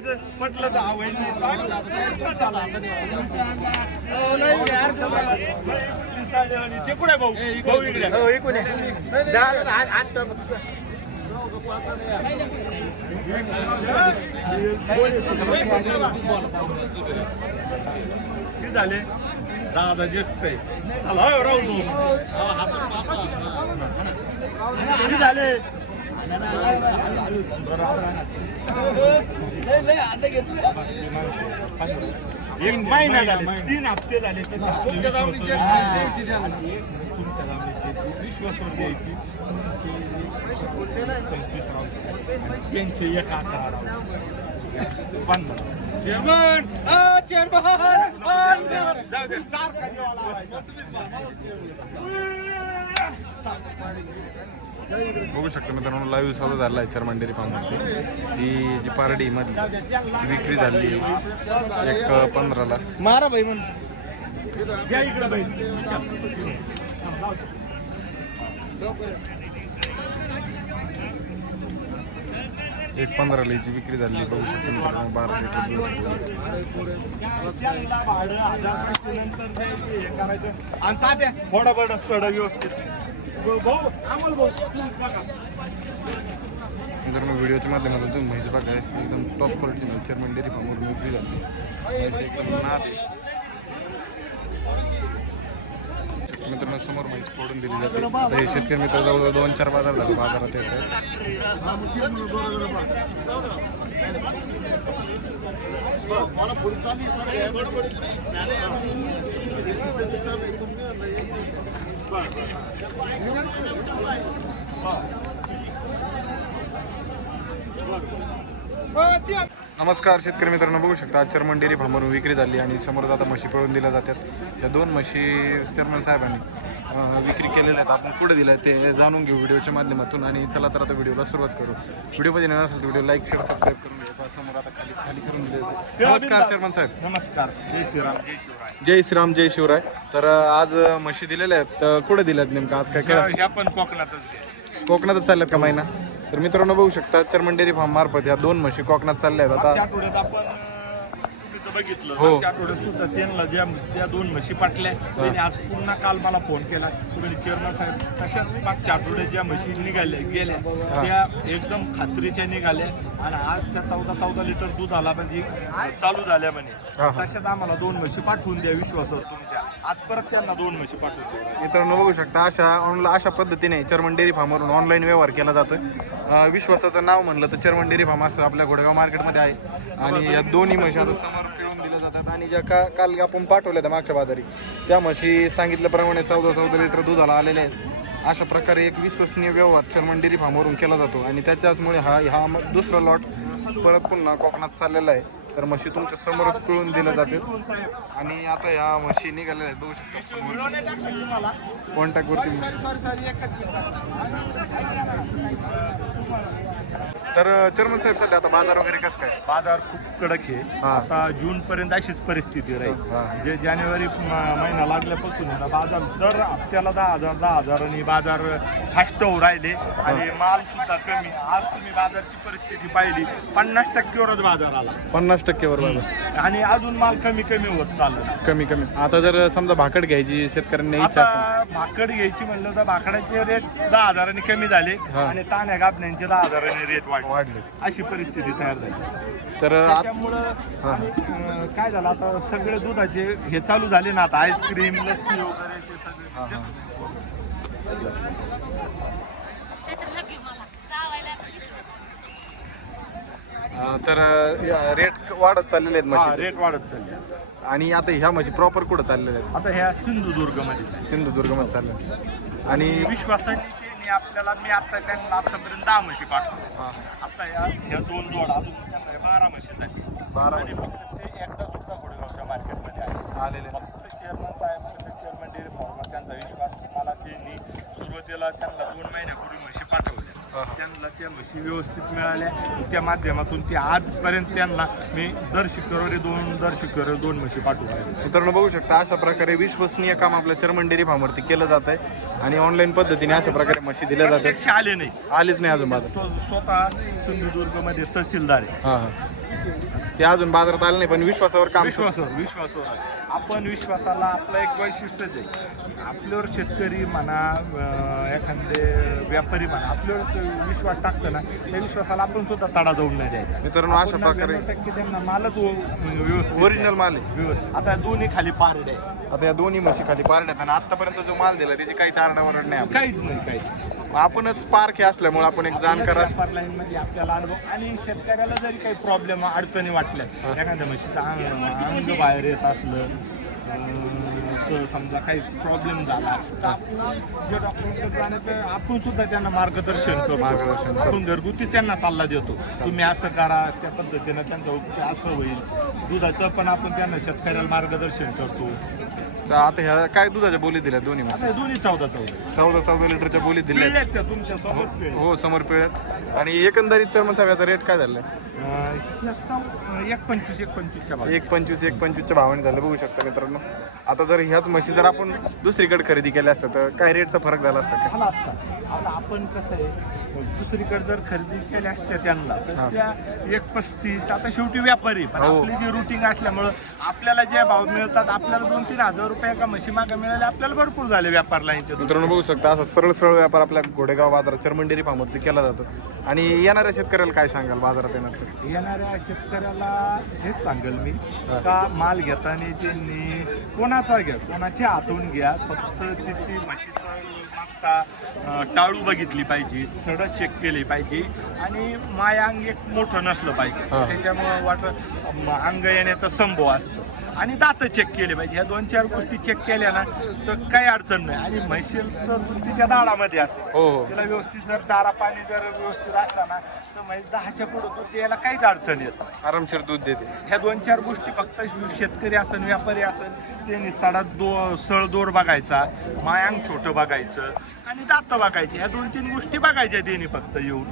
करायचं म्हटलं तर हा वहिनी ते कुठे भाऊ? भाऊ इकडे. किती झाले. जेट पे चला हो, राहू दे. किती झाले. एक महिना झाले तीन हप्ते झाले ते तुमच्या विश्वासवर द्यायची. त्यांचे एक आकार चेअरमन चेअरमन सारखा. बघू शकतो मित्रांनो लाईव्ह सौदा झाला आहे चर्मन डेअरी फार्मवरती. ती जी पारडी मधली ती विक्री झाली एक पंधराला. मारा भाई म्हणून. या इकडे एक पंधरा हिची विक्री झाली बघू शकतो मित्रांनो बारा लिटर दूध. त्यांना भाडं बरं सड व्यवस्थित मित्रांनो व्हिडिओच्या माध्यमातून तुम्ही म्हैस बघा एकदम टॉप क्वालिटी चेअरमन डेअरी फार्मवरून विक्री झाली म्हैस एकदम नाद आहे. मित्रांनो समोर म्हैस फोडून दिली जाते आता हे शेतकरी मित्र जवळजवळ दोन चार बाजार झाले बाजारात येते हो, आहेत नमस्कार शेतकरी मित्रांनो बघू शकता आज चर्मन डेअरी फार्मवरून विक्री झाली आणि समोर आता म्हशी पळून दिल्या जातात. या दोन म्हशी चर्मन साहेबांनी विक्री केलेल्या आहेत. आपण कुठे दिल्या ते जाणून घेऊ व्हिडिओच्या माध्यमातून आणि चला तर आता व्हिडिओला सुरुवात करू. व्हिडिओमध्ये नसेल तर व्हिडिओ लाईक शेअर सबस्क्राईब करून घ्या. समोर आता खाली खाली करून दिले. नमस्कार चर्मन साहेब. नमस्कार. जय श्रीराम. जय शिवराय जय श्रीराम जय शिवराय. तर आज म्हशी दिलेल्या आहेत. तर कुठे दिल्यात नेमकं? आज काय ह्या पण कोकणातच. कोकणातच चालल्यात का महिना? तर मित्रांनो बघू शकता चर्मन डेअरी फार्म मार्फत या दोन म्हशी कोकणात चालल्या आहेत. मागच्या आता आठवड्यात आपण अं, तुम्ही तर बघितलं हो. मागच्या आठवड्यात सुद्धा त्यांना ज्या त्या दोन म्हशी पाटल्या त्यांनी आज पुन्हा काल मला फोन केला. तुम्ही चेअरमन साहेब तशाच मागच्या आठवड्यात ज्या म्हशी निघाल्या गेल्या त्या एकदम खात्रीच्या निघाल्या. आणि आज त्या चौदा चौदा लिटर दूध आला म्हणजे चालू झाल्या म्हणे. हा, हा. तशात आम्हाला दोन म्हशी पाठवून द्या विश्वासावर तुमच्या. आज परत त्यांना दोन म्हशी पाठवून द्या. मित्रांनो बघू शकता अशा ऑनलाईन अशा पद्धतीने चर्मन डेअरी फार्मवरून ऑनलाईन व्यवहार केला जातो अं, विश्वासाचं नाव म्हणलं तर चर्मन डेअरी फार्म असं आपल्या घोडेगाव मार्केटमध्ये आहे. आणि या दोन्ही म्हशी आता समोर पिळून दिल्या जातात आणि ज्या का काल आपण पाठवल्या त्या मागच्या बाजारी. त्या म्हशी सांगितल्याप्रमाणे चौदा चौदा लिटर दुधाला आलेले आहेत. अशा प्रकारे एक विश्वसनीय व्यवहार चर्मन डेअरी फार्मवरून केला जातो. आणि त्याच्याचमुळे हा हा म- दुसरा लॉट परत पुन्हा कोकणात चाललेला आहे. तर म्हशी तुमच्या समोरच पिळून दिल्या जातात आणि आता या म्हशी निघालेल्या आहेत बघू शकता. सॉरी एकच तर चर्मन साहेब सध्या आता बाजार वगैरे कसं काय? बाजार खूप कडक आहे. आता जून पर्यंत अशीच परिस्थिती. राहील. जे जानेवारी महिना लागल्यापासून बाजार दर हप्त्याला दहा हजार दहा हजारांनी बाजार फास्ट होऊ राहिले. आणि माल सुद्धा कमी. आज तुम्ही बाजारची परिस्थिती पाहिली पन्नास टक्केवरच बाजार आला. पन्नास टक्केवर बाजार आणि अजून माल कमी कमी होत चाललं. कमी कमी. आता जर समजा भाकड घ्यायची शेतकऱ्यांना इच्छा असेल. आता भाकड घ्यायची म्हणलं तर भाकडाचे रेट दहा हजारांनी कमी झाले हा. आणि ताण्या गाभण्यांचे दहा हजारांनी रेट वाढले. वाढले. अशी परिस्थिती तयार झाली. तर आत- त्याच्यामुळं आणि, अं, काय झालं आता सगळे दुधाचे हे चालू झाले ना आता आईस्क्रीम लस्सी वगैरे ते सगळे. हा, हा. त्याच्यात घेऊ मला जावायला अं, तर रेट वाढत चाललेले आहेत हा, म्हशी रेट वाढत चालले आता आणि आता ह्या म्हशी प्रॉपर कुठं चाललेल्या आहेत? आता ह्या सिंधुदुर्गमध्ये सिंधुदुर्गमध्ये चालल्या आणि विश्वासाने त्यांनी आपल्याला मी आता त्यांना आतापर्यंत दहा म्हशी पाठवल्या. हा, आता या ह्या दोन जोड अजून त्यांना बारा म्हशी झाली. बारा आणि फक्त ते एकदा सुद्धा गुडगावच्या मार्केटमध्ये आले. आलेले फक्त चेअरमन साहेब चेअरमन डेअरी फॉर्मर त्यांचा विश्वास मला त्यांनी सुरुवातीला त्यांना दोन महिन्यापूर्वी म्हशी पाठवल्या हा. त्यांना त्या म्हशी व्यवस्थित मिळाल्या. त्या माध्यमातून ते आजपर्यंत त्यांना मी दर शुक्रवारी दोन दर शुक्रवारी दोन म्हशी राहिले मित्रांनो बघू शकता अशा प्रकारे विश्वसनीय काम आपल्या चर्मन डेअरी फार्मवरती केलं जात आहे आणि ऑनलाईन पद्धतीने अशा प्रकारे म्हशी दिल्या जातात. प्रत्यक्ष आले नाही. आलीच नाही अजून माझं स्वतः सिंधुदुर्गमध्ये तहसीलदार आहे. हां हां. ते अजून बाजारात आले नाही पण विश्वासावर काम. विश्वासावर विश्वासावर आपण विश्वासाला आपलं एक वैशिष्ट्यच आहे आपल्यावर शेतकरी म्हणा अं, एखादे व्यापारी म्हणा आपल्यावर विश्वास टाकतो ना त्या विश्वासाला आपण सुद्धा तडा जाऊन नाही द्यायचा मित्रांनो अशा आपण प्रकारे 99% त्यांना मालच व- व्यवस्थित ओरिजिनल माल आहे व्यवस्थित. आता दोन्ही खाली पारडे आहे. आता या दोन्ही म्हशी खाली पारड्यात आणि आतापर्यंत जो माल दिला त्याची काहीच आरडावरड नाही. काहीच नाही काहीच नाही. आपणच पार्क हे असल्यामुळे आपण एक जाणकार. व्यापार आपल्याला अनुभव आणि शेतकऱ्याला जरी काही प्रॉब्लेम अडचणी वाटल्या एखाद्या म्हशीचं अंग बाहेर येत असलं समजा काही प्रॉब्लेम झाला तर आपण जे डॉक्टर जाण्याचं आपण सुद्धा त्यांना मार्गदर्शन करतो मार्गदर्शन करतो. आपण घरगुती त्यांना सल्ला देतो. तुम्ही असं करा त्या पद्धतीनं त्यांचा उपचार असं होईल. दुधाचं पण आपण त्यांना शेतकऱ्याला मार्गदर्शन करतो. तर आता ह्या काय दुधाच्या बोली दिल्या दोन्ही आता हे दोन्ही चौदा चौदा चौदा चौदा लिटरच्या बोली दिल्या. आहेत. पिळल्यात त्या तुमच्यासोबत पिळल्या. हो समोर पिळत आणि एकंदरीत चर्मन साहेबाचा रेट काय झाला? अं, एक पंचवीस एक पंचवीसच्या भागात. एक पंचवीस एक पंचवीसच्या भावाने झालं. बघू शकता मित्रांनो. आता जर ह्याच म्हशी जर आपण दुसरीकडे खरेदी केल्या असत्या तर काय रेटचा फरक झाला असता का? झाला असता. आता आपण कसं आहे दुसरीकडे जर खरेदी केल्या असत्या त्यांना तर. त्या एक पस्तीस आता शेवटी व्यापारी पण हो. आपली जी रुटीन असल्यामुळं आपल्याला जे भाव मिळतात आपल्याला दोन तीन हजार रुपये एका म्हशी मागे मिळाले आपल्याला भरपूर झाले व्यापार लाईनचे मित्रांनो बघू शकता असा सरळ सरळ व्यापार आपल्या घोडेगाव बाजारात चर्मन डेअरी फार्मवरती केला जातो. आणि येणाऱ्या शेतकऱ्याला काय सांगाल बाजारात येणार येणाऱ्या शेतकऱ्याला हेच सांगेल मी का माल घेताना त्यांनी कोणाचा घ्या? कोणाच्या हातून घ्या. फक्त त्याची म्हशीचा मागचा टाळू बघितली पाहिजे सड चेक केली पाहिजे. आणि मायांग एक मोठं नसलं पाहिजे. त्याच्यामुळं वाट म- अंग येण्याचा संभव असतो. आणि दात चेक केले पाहिजे. ह्या दोन चार गोष्टी चेक केल्या ना तर काही अडचण नाही. आणि म्हशीचं दूध तिच्या दाडामध्ये असतं. हो हो. त्याला व्यवस्थित जर चारा पाणी जर व्यवस्थित असला ना तर म्हैस दहाच्या पुढे दूध द्यायला काहीच अडचण येत नाही. आरामशीर दूध देते. ह्या दोन चार गोष्टी फक्त शेतकरी असेल व्यापारी असेल त्यांनी सडात दो सळ दोर बघायचा मायांग छोटं बघायचं आणि दात बघायचे. ह्या दोन तीन गोष्टी बघायच्या त्यांनी फक्त येऊन.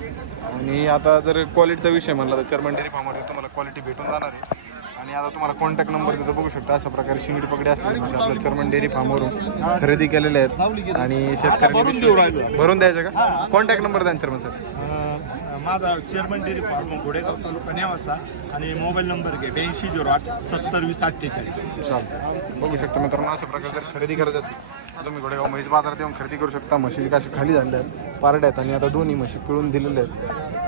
आणि आता जर क्वालिटीचा विषय म्हणला तर चर्मन डेअरी फार्मवरती तुम्हाला क्वालिटी भेटून जाणार आहे. आणि आता तुम्हाला कॉन्टॅक्ट नंबर तिथं बघू शकता अशा प्रकारे शिंगडी पगडी असते म्हणजे आपल्या चर्मन डेअरी फार्मवरून खरेदी केलेले आहेत. आणि शेतकऱ्यांनी भरून द्यायचं का? कॉन्टॅक्ट नंबर द्या चर्मन सर माझा चेअरमन डेअरी फार्म घोडेगाव तालुका नेवासा आणि मोबाईल नंबर घे ब्याऐंशी झिरो आठ सत्तर वीस अठ्ठेचाळीस. चालतं बघू शकता मित्रांनो अशा प्रकारे जर खरेदी करायचं असेल तुम्ही घोडेगाव म्हैस बाजारात येऊन खरेदी करू शकता. म्हशी कशा खाली झाल्या आहेत पारड्या आहेत आणि आता दोन्ही म्हशी पिळून दिलेल्या आहेत.